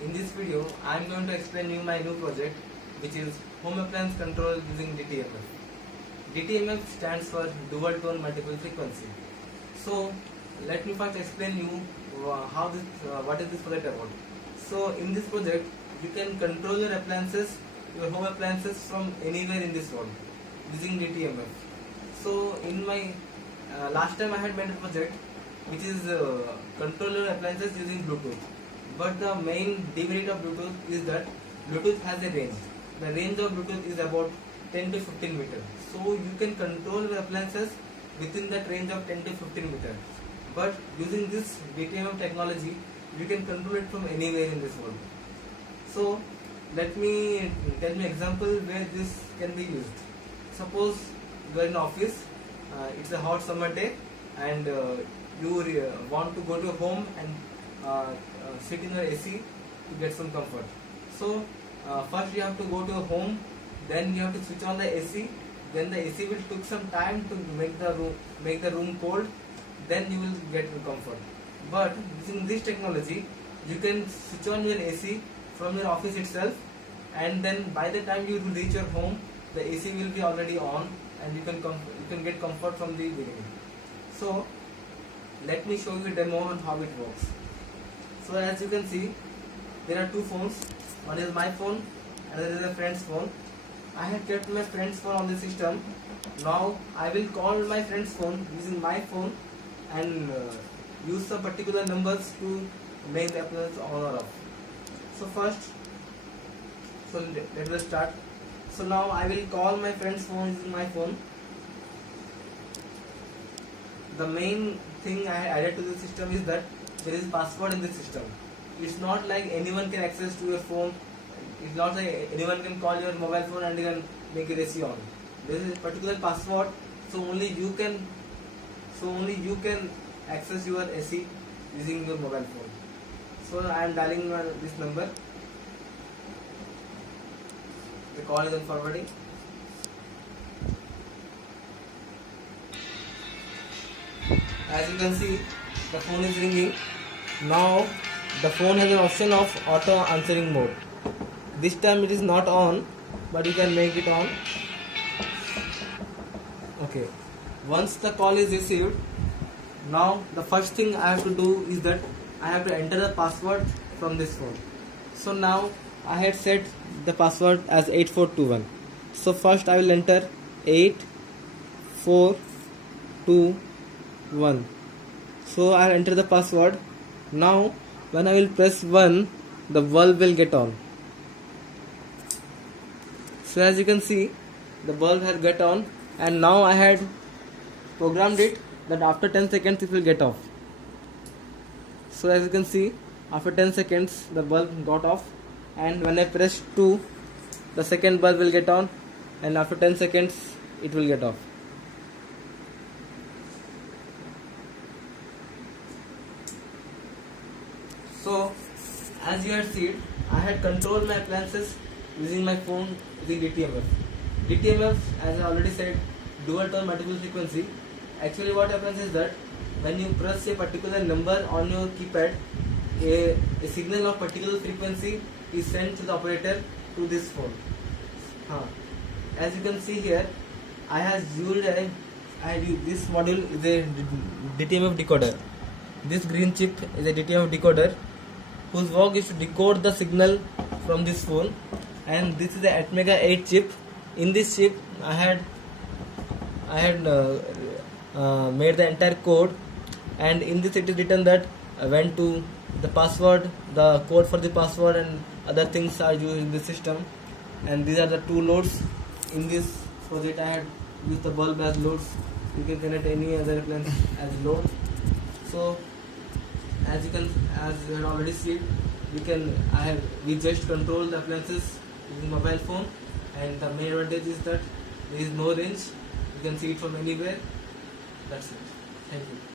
In this video, I am going to explain you my new project, which is Home Appliance Control using DTMF. DTMF stands for Dual Tone Multiple Frequency. So, let me first explain you what is this project about. So, in this project, you can control your appliances, your home appliances from anywhere in this world using DTMF. So, in my last time I had made a project which is control your appliances using Bluetooth. But the main demerit of Bluetooth is that Bluetooth has a range. The range of Bluetooth is about 10 to 15 meters. So you can control your appliances within that range of 10 to 15 meters. But using this DTMF technology, you can control it from anywhere in this world. So let me tell me example where this can be used. Suppose you are in office, it's a hot summer day, and you want to go to home and sit in your AC to get some comfort. So first you have to go to a home, then you have to switch on the AC, then the AC will take some time to make the room cold, then you will get comfort. But using this technology, you can switch on your AC from your office itself, and then by the time you reach your home, the AC will be already on, and you can get comfort from the beginning. So let me show you a demo on how it works. So as you can see, there are two phones. One is my phone and another is a friend's phone. I have kept my friend's phone on the system. Now I will call my friend's phone using my phone and use some particular numbers to make the appliance on or off. So first, let us start. So now I will call my friend's phone using my phone. The main thing I added to the system is that there is password in the system. It's not like anyone can access to your phone. It's not like anyone can call your mobile phone and you can make your AC on. There is a particular password, so only you can access your AC using your mobile phone. So I am dialing this number. The call is on forwarding. As you can see, the phone is ringing. Now the phone has an option of auto answering mode. This time it is not on, but you can make it on. Okay. Once the call is received, now the first thing I have to do is that I have to enter the password from this phone. So now I had set the password as 8421. So first I will enter 8421. So I will enter the password. Now when I will press 1, the bulb will get on. So as you can see, the bulb has got on, and now I had programmed it that after 10 seconds it will get off. So as you can see, after 10 seconds the bulb got off, and when I press 2, the second bulb will get on, and after 10 seconds it will get off. So as you had seen, I had controlled my appliances using my phone using DTMF. DTMF, as I already said, dual tone multiple frequency. Actually what happens is that when you press a particular number on your keypad, a signal of particular frequency is sent to the operator to this phone. As you can see here, I had used this module is a DTMF decoder. This green chip is a DTMF decoder whose work is to decode the signal from this phone, and this is the Atmega 8 chip. In this chip I had made the entire code, and in this it is written that when to the password, the code for the password and other things are used in the system. And these are the two loads. In this project I had used the bulb as loads. You can connect any other appliance as load. So as you had already seen, we just control the appliances using mobile phone, and the main advantage is that there is no range. You can see it from anywhere. That's it. Thank you.